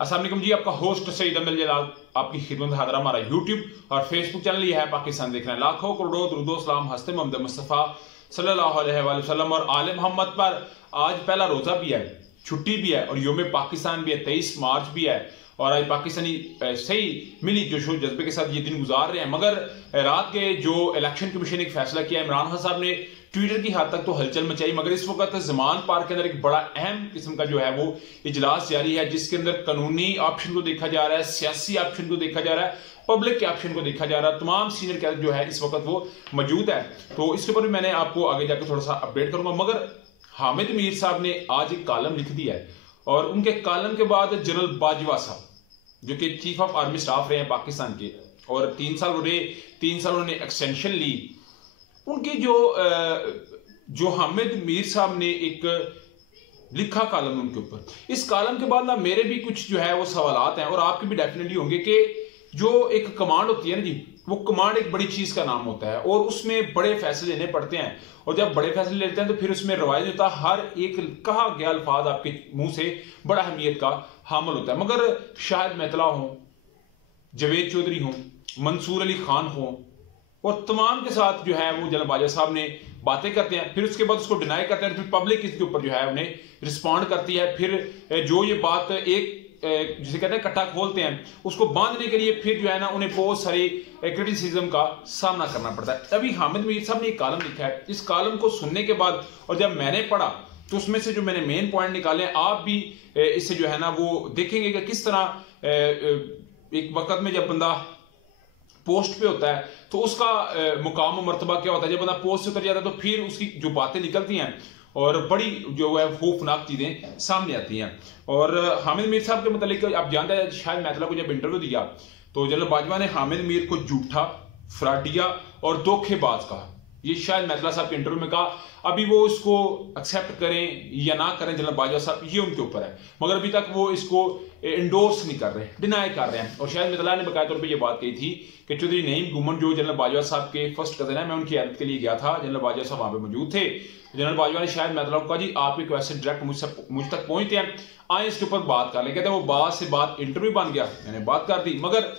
अस्सलाम वालेकुम जी, आपका होस्ट सईद अमील जलाल आपकी खिदमत हाजिर। हमारा यूट्यूब और फेसबुक चैनल ये है पाकिस्तान देख रहे हैं। लाखों करोड़ों दुरूद सलाम हस्ते मोहम्मद मुस्तफ़ा सल्लल्लाहु अलैहि वसल्लम और आले मोहम्मद पर। आज पहला रोज़ा भी है, छुट्टी भी है और योम पाकिस्तान भी है, 23 मार्च भी है। और आज पाकिस्तानी सही मिली जोशो जज्बे के साथ ये दिन गुजार रहे हैं। मगर रात के जो इलेक्शन कमीशन ने एक फैसला किया, इमरान खान साहब ने ट्विटर की हद तक तो हलचल मचाई, मगर इस वक्त जमान पार्क के अंदर एक बड़ा अहम किस्म का जो है वो इजलास जारी है, जिसके अंदर कानूनी ऑप्शन को देखा जा रहा है, सियासी ऑप्शन को देखा जा रहा है, पब्लिक के ऑप्शन को देखा जा रहा है। तमाम सीनियर कैडर जो है इस वक्त वो मौजूद है। तो इसके ऊपर भी मैंने आपको आगे जाकर थोड़ा सा अपडेट करूंगा। मगर हामिद मीर साहब ने आज एक कॉलम लिख दिया है और उनके कॉलम के बाद जनरल बाजवा साहब जो कि चीफ ऑफ आर्मी स्टाफ रहे हैं पाकिस्तान के और 3 साल उन्होंने एक्सटेंशन ली, उनकी जो हामिद मीर साहब ने एक लिखा कॉलम उनके ऊपर, इस कॉलम के बाद ना मेरे भी कुछ जो है वो सवालात हैं और आपके भी डेफिनेटली होंगे कि जो एक कमांड होती है ना जी, वो कमांड एक बड़ी चीज का नाम होता है और उसमें बड़े फैसले लेने पड़ते हैं। और जब बड़े फैसले लेते हैं तो फिर उसमें रवायत होता है, हर एक कहा गया अल्फाज आपके मुंह से बड़ा अहमियत का हामिल होता है। मगर शाहिद मेतला हो, जवेद चौधरी हो, मंसूर अली खान हो और तमाम के साथ जो है वो जनरल बाजवा साहब ने बातें करते हैं, फिर उसके बाद उसको डिनाई करते हैं, फिर पब्लिक इसके ऊपर जो है उन्हें रिस्पॉन्ड करती है। फिर जो ये बात एक जिसे कहते हैं कट्टा खोलते हैं, उसको बांधने के लिए फिर जो है ना उन्हें बहुत सारी क्रिटिसिज्म का सामना करना पड़ता है। तभी हामिद मीर साहब ने एक कॉलम लिखा है। इस कॉलम को सुनने के बाद और जब मैंने पढ़ा तो उसमें से जो मैंने मेन पॉइंट निकाले, आप भी इससे जो है ना वो देखेंगे कि किस तरह एक वक्त में जब बंदा पोस्ट पे होता है तो उसका मुकाम मर्तबा क्या होता है, जब बंदा पोस्ट से उतर जाता है तो फिर उसकी जो बातें निकलती हैं और बड़ी जो है खौफनाक चीजें सामने आती हैं। और हामिद मीर साहब के मतलब आप जानते हैं, शायद मेतला को जब इंटरव्यू दिया तो जनरल बाजवा ने हामिद मीर को झूठा, फ्राडिया और धोखेबाज कहा। ये शायद मेतला साहब के इंटरव्यू में कहा। अभी वो इसको एक्सेप्ट करें या ना करें जनरल बाजवा साहब, ये उनके ऊपर है, मगर अभी तक वो इसको इंडोर्स नहीं कर रहे, डिनाई कर रहे हैं। और शायद मेतला ने बकाया तौर पे ये बात कही थी कि चौधरी नईम गुमन जो जनरल बाजवा साहब के फर्स्ट कजन है, मैं उनकी हेल्प के लिए गया था, जनरल बाजवा साहब वहां पे मौजूद थे। जनरल बाजवा ने शायद मेतला को कहा जी आप एक वैसे डायरेक्ट मुझ तक पहुंचते हैं, आए इसके ऊपर बात कर ले। कहते हैं वो बात से बात इंटरव्यू बन गया, मैंने बात कर दी। मगर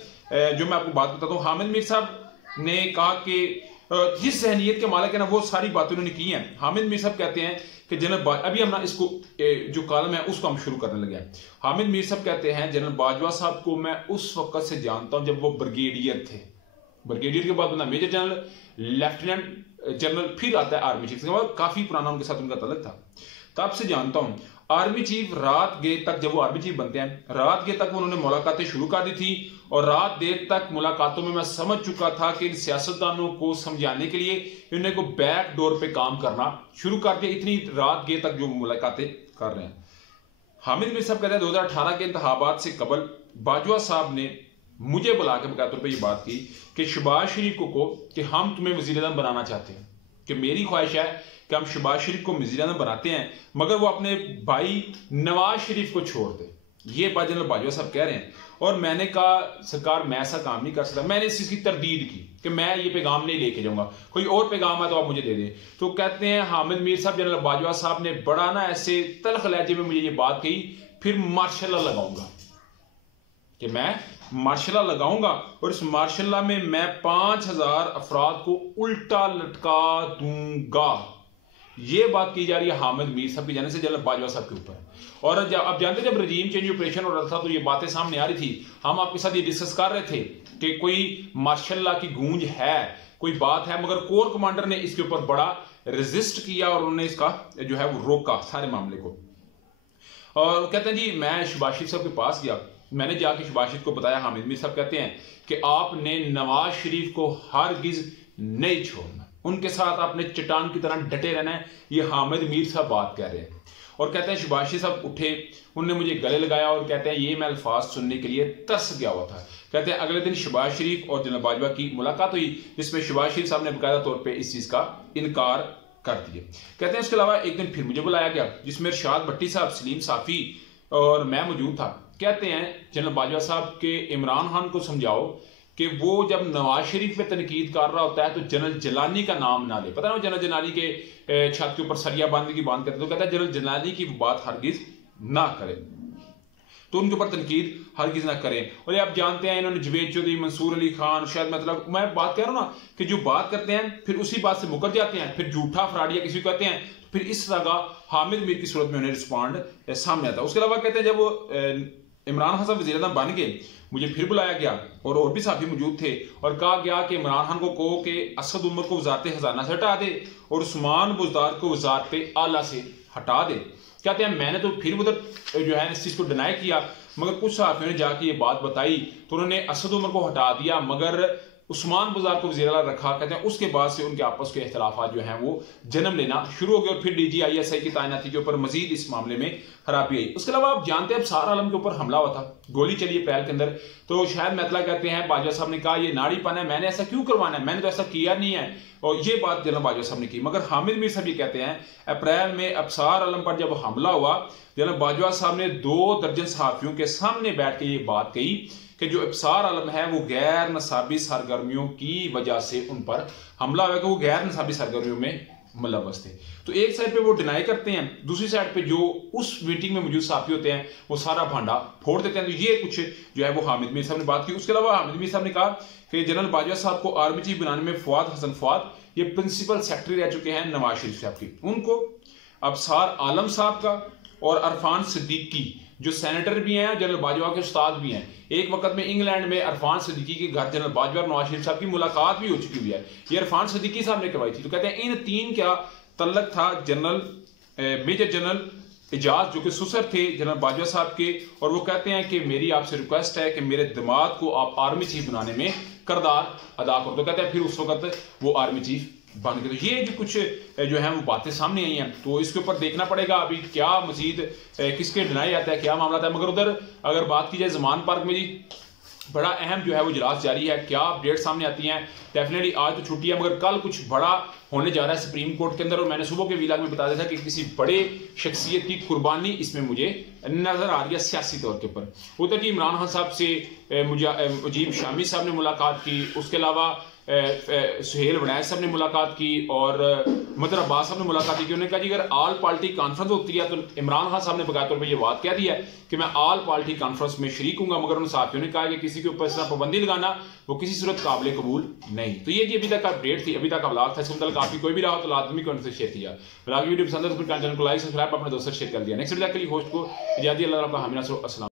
जो मैं आपको बात बताता हूँ, हामिद मीर साहब ने कहा कि जिस जहनीत के मालिक है ना वो सारी बातें उन्होंने की हैं। हामिद मीर साहब कहते हैं कि जनरल अभी हम ना इसको जो कॉलम है उसको हम शुरू करने लगे हैं। हामिद मीर साहब कहते हैं जनरल बाजवा साहब को मैं उस वक्त से जानता हूं जब वो ब्रिगेडियर थे। ब्रिगेडियर के बाद मेजर जनरल, लेफ्टिनेंट जनरल, फिर आता है आर्मी चीफ, काफी पुराना उनके साथ उनका तल्लुक था, तब से जानता हूं। आर्मी चीफ रात देर तक, जब वो आर्मी चीफ बनते हैं, रात देर तक उन्होंने मुलाकातें शुरू कर दी थी और रात देर तक मुलाकातों में मैं समझ चुका था कि इन सियासतदानों को समझाने के लिए इन्होंने को बैक डोर पे काम करना शुरू कर दिया। इतनी रात देर तक जो मुलाकातें कर रहे हैं। हामिद मीर साहब कहते हैं 2018 के इंतखाबात से कबल बाजवा साहब ने मुझे बुला के बकाया तौर पर यह बात की कि शहबाज शरीफ को कि हम तुम्हें वज़ीर-ए-आज़म बनाना चाहते हैं, कि मेरी ख्वाहिश है कि हम शहबाज शरीफ को वज़ीर-ए-आज़म बनाते हैं, मगर वो अपने भाई नवाज शरीफ को छोड़ दे। ये बात जनरल बाजवा साहब कह रहे हैं। और मैंने कहा सरकार मैं ऐसा काम नहीं कर सकता। मैंने इस चीज की तरदीद की कि मैं ये पैगाम नहीं लेके जाऊंगा, कोई और पैगाम है तो आप मुझे दे दें। तो कहते हैं हामिद मीर साहब, जनरल बाजवा साहब ने बड़ा ना ऐसे तल्ख लहजे में मुझे ये बात कही, फिर मार्शल लॉ लगाऊंगा, कि मैं मार्शल लॉ लगाऊंगा और इस मार्शल लॉ में मैं 5000 अफराद को उल्टा लटका दूंगा। ये बात की जा रही है हामिद मीर साहब की जाने से जनरल बाजवा साहब के ऊपर। और अब जानते जब रजीम चेंज ऑपरेशन हो रहा था तो ये बातें सामने आ रही थी, हम आपके साथ ये डिस्कस कर रहे थे कि कोई मार्शल लॉ की गूंज है, कोई बात है, मगर कोर कमांडर ने इसके ऊपर बड़ा रेजिस्ट किया और उन्होंने इसका जो है वो रोका सारे मामले को। और कहते हैं जी मैं शहबाज शरीफ साहब के पास गया, मैंने जाके शहबाज शरीफ को बताया। हामिद मीर साहब कहते हैं कि आपने नवाज शरीफ को हरगिज नहीं छोड़ना, उनके साथ आपने चट्टान की तरह डटे रहना है। ये हामिद मीर साहब बात कह रहे हैं। और कहते हैं शहबाज शरीफ साहब उठे, उन्होंने मुझे गले लगाया और कहते हैं ये मैं अल्फाज सुनने के लिए तरस गया हुआ था। कहते हैं अगले दिन शहबाज शरीफ और जनरल बाजवा की मुलाकात हुई, जिसमें शहबाज शरीफ साहब ने बाकायदा तौर पर इस चीज का इनकार कर दिया। कहते हैं उसके अलावा एक दिन फिर मुझे बुलाया गया, जिसमें इरशाद भट्टी साहब, सलीम साफी और मैं मौजूद था। कहते हैं जनरल बाजवा साहब के इमरान खान को समझाओ कि वो जब नवाज शरीफ पे तनकीद कर रहा होता है तो जनरल जलानी का नाम ना ले। पता ना जनरल जलानी के छत के ऊपर सरिया बांधने की बात करते तो कहता है जनरल जलानी की बात हरगिज ना करे। तो उनके ऊपर तनकीद हरगिज़ ना करें। और ये आप जानते हैं इन्होंने जवेद चौधरी, मंसूर अली खान, शायद मतलब मैं बात कह रहा हूँ ना कि जो बात करते हैं फिर उसी बात से मुकर जाते हैं, फिर झूठा फ्रॉड या किसी को कहते हैं, फिर इस तरह का हामिद मीर की सूरत में उन्हें रिस्पॉन्ड सामने आता है। उसके अलावा कहते हैं जब वो इमरान खान साहब वज़ीर-ए-आज़म बन गए, मुझे फिर बुलाया गया और भी साथी मौजूद थे और कहा गया कि इमरान खान को कहो कि असद उमर को वज़ारत खजाना से हटा दे और उस्मान बुज़दार को वज़ारत आला से हटा दे। कहते हैं मैंने तो फिर उधर जो है इस चीज़ को डिनाई किया, मगर कुछ सहाफ़ियों ने जाके ये बात बताई तो उन्होंने असद उमर को हटा दिया मगर उस्मान बुज़दार को वज़ीर आला रखा। कहते हैं उसके बाद से उनके आपस के इख्तिलाफ़ात जो हैं वो जन्म लेना शुरू हो गए और फिर DGISI की तैनाती के ऊपर मजीद इस मामले में खराबी आई। उसके अलावा आप जानते हैं अबसार आलम के ऊपर हमला हुआ था, गोली चली अप्रैल के अंदर, तो शायद मैतला कहते हैं बाजवा साहब ने कहा ये नाड़ीपन है, मैंने ऐसा क्यों करवाना है, मैंने तो ऐसा किया नहीं है, और ये बात जनरल बाजवा साहब ने की। मगर हामिद मीर साहब ये कहते हैं अप्रैल में अबसार आलम पर जब हमला हुआ, जनरल बाजवा साहब ने 2 दर्जन सहाफ़ियों के सामने बैठ के ये बात कही कि जो अबसार आलम है वो गैर नसाबी सरगर्मियों की वजह से उन पर हमला हुआ, कि वो गैर नसाबी सरगर्मियों में मुलव्वस थे। तो एक साइड पे वो डिनाई करते हैं, दूसरी साइड पे जो उस मीटिंग में मौजूद साथी होते हैं वो सारा भांडा फोड़ देते हैं। तो ये कुछ जो है वो हामिद मीर साहब ने बात की। उसके अलावा हामिद मीर साहब ने कहा कि जनरल बाजवा साहब को आर्मी चीफ बनाने में फवाद हसन फवाद ये प्रिंसिपल सेक्रेटरी रह चुके हैं नवाज शरीफ साहब की, उनको अबसार आलम साहब का और अरफान सिद्दीकी जो सेनेटर भी हैं, जनरल बाजवा के उस्ताद भी हैं, एक वक्त में इंग्लैंड में अरफान सिद्दीकी के घर जनरल बाजवा और नवाज शरीफ साहब की मुलाकात भी हो चुकी हुई है, ये अरफान सिद्दीकी साहब ने करवाई थी। तो कहते हैं इन 3 का तल्लक था जनरल मेजर जनरल एजाज जो कि सुसर थे जनरल बाजवा साहब के, और वो कहते हैं कि मेरी आपसे रिक्वेस्ट है कि मेरे दिमाग को आप आर्मी चीफ बनाने में किरदार अदा करो। तो कहते हैं फिर उस वक्त वो आर्मी चीफ बन गए। तो ये जो कुछ जो है वो बातें सामने आई हैं, तो इसके ऊपर देखना पड़ेगा अभी क्या मजीद किसके डिनाई आता है, क्या मामला आता है। मगर उधर अगर बात की जाए ज़मान पार्क में जी बड़ा अहम जो है वो इजलास जारी है, क्या अपडेट सामने आती हैं। डेफिनेटली आज तो छुट्टी है मगर कल कुछ बड़ा होने जा रहा है सुप्रीम कोर्ट के अंदर, और मैंने सुबह के व्लॉग में बताया था कि किसी बड़े शख्सियत की कुर्बानी इसमें मुझे नजर आ रही है सियासी तौर के ऊपर। उधर जी इमरान खान साहब से मुजीब शामी साहब ने मुलाकात की, उसके अलावा सुहेल वनायत साहब ने मुलाकात की और मदर अब्बास साहब ने मुलाकात की। उन्होंने कहा जी अगर आल पार्टी कॉन्फ्रेंस होती है तो इमरान खान साहब ने बकाया तौर पर यह बात कह दी है कि मैं आल पार्टी कॉन्फ्रेंस में शरीक हूंगा, मगर उन साथियों ने कहा कि किसी के ऊपर इस तरह पाबंदी लगाना वो किसी सूरत काबिल कबूल नहीं। तो ये जी अभी तक अपडेट थी, अभी तक व्लॉग था, इसके मतलब काफी कोई भी रहा हो तो लाजमी कमेंट से शेयर किया। व्लॉग वीडियो पसंद है तो चैनल को लाइक सब्सक्राइब अपने दोस्तों से शेयर कर दिया। नेक्स्ट वीडियो के लिए होस्ट को इजाज़त, अल्लाह आपका हामी नासर, अस्सलाम।